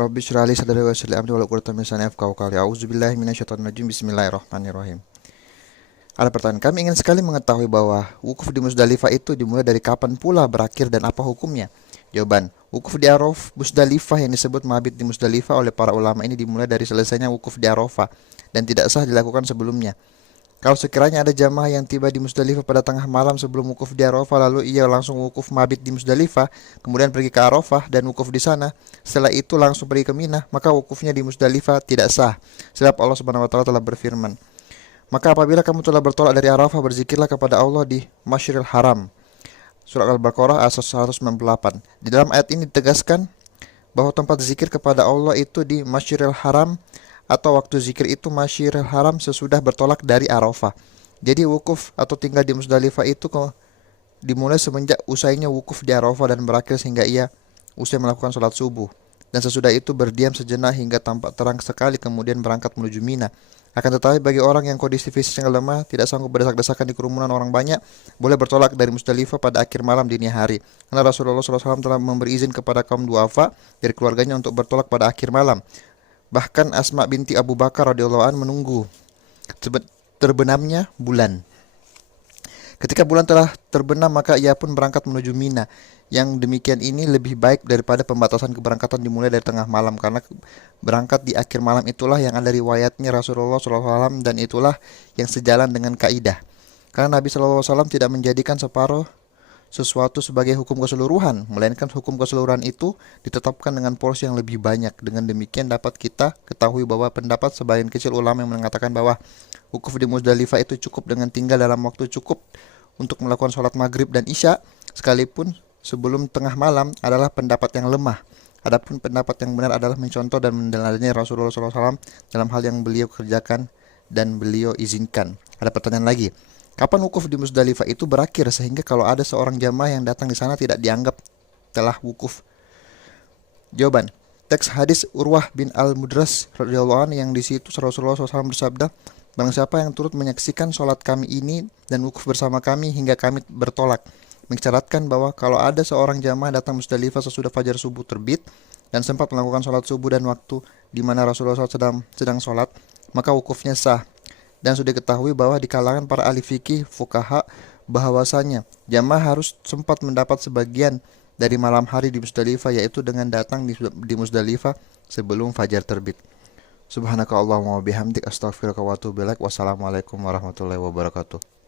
Rabbi shrah li sadri wa yassir li amri wahlul 'uqdatam min lisani yafqahu qawli. A'udzubillahi minasyaitonir rajim. Bismillahirrahmanirrahim. Ada pertanyaan, kami ingin sekali mengetahui bahwa wukuf di Musdalifah itu dimulai dari kapan pula, berakhir, dan apa hukumnya? Jawaban, wukuf di Musdalifah yang disebut mabit di Musdalifah oleh para ulama ini dimulai dari selesainya wukuf di Arafah dan tidak sah dilakukan sebelumnya. Kalau sekiranya ada jamaah yang tiba di Musdalifah pada tengah malam sebelum wukuf di Arafah, lalu ia langsung wukuf mabit di Musdalifah, kemudian pergi ke Arafah dan wukuf di sana, setelah itu langsung pergi ke Mina, maka wukufnya di Musdalifah tidak sah. Sebab Allah Subhanahu wa taala telah berfirman, "Maka apabila kamu telah bertolak dari Arafah, berzikirlah kepada Allah di Masjidil Haram." Surat Al-Baqarah ayat 198. Di dalam ayat ini ditegaskan bahwa tempat zikir kepada Allah itu di Masjidil Haram, atau waktu zikir itu Masjidil Haram sesudah bertolak dari Arafah. Jadi wukuf atau tinggal di Musdalifah itu dimulai semenjak usainya wukuf di Arafah dan berakhir sehingga ia usai melakukan sholat subuh. Dan sesudah itu berdiam sejenak hingga tampak terang sekali, kemudian berangkat menuju Mina. Akan tetapi bagi orang yang kondisi fisiknya lemah, tidak sanggup berdesak-desakan di kerumunan orang banyak, boleh bertolak dari Musdalifah pada akhir malam dini hari. Karena Rasulullah SAW telah memberi izin kepada kaum duafa dari keluarganya untuk bertolak pada akhir malam. Bahkan Asma binti Abu Bakar radhiyallahu an menunggu terbenamnya bulan. Ketika bulan telah terbenam, maka ia pun berangkat menuju Mina. Yang demikian ini lebih baik daripada pembatasan keberangkatan dimulai dari tengah malam, karena berangkat di akhir malam itulah yang ada riwayatnya Rasulullah SAW, dan itulah yang sejalan dengan kaidah. Karena Nabi SAW tidak menjadikan separuh sesuatu sebagai hukum keseluruhan, melainkan hukum keseluruhan itu ditetapkan dengan porsi yang lebih banyak. Dengan demikian dapat kita ketahui bahwa pendapat sebagian kecil ulama yang mengatakan bahwa wukuf di Musdalifah itu cukup dengan tinggal dalam waktu cukup untuk melakukan sholat maghrib dan isya sekalipun sebelum tengah malam adalah pendapat yang lemah. Adapun pendapat yang benar adalah mencontoh dan meneladani Rasulullah SAW dalam hal yang beliau kerjakan dan beliau izinkan. Ada pertanyaan lagi, kapan wukuf di Musdalifah itu berakhir sehingga kalau ada seorang jamaah yang datang di sana tidak dianggap telah wukuf? Jawaban, teks hadis Urwah bin Al-Mudras radhiyallahu anhu yang di situ Rasulullah SAW bersabda, "Barang siapa yang turut menyaksikan sholat kami ini dan wukuf bersama kami hingga kami bertolak," mengisyaratkan bahwa kalau ada seorang jamaah datang Musdalifah sesudah fajar subuh terbit dan sempat melakukan sholat subuh dan waktu di mana Rasulullah SAW sedang sholat, maka wukufnya sah. Dan sudah diketahui bahwa di kalangan para ahli fikih fuqaha bahwasanya jamaah harus sempat mendapat sebagian dari malam hari di Musdalifah, yaitu dengan datang di Musdalifah sebelum fajar terbit. Subhanakallahumma wa bihamdik, astaghfiruka wa atubu ilaik. Wassalamualaikum warahmatullahi wabarakatuh.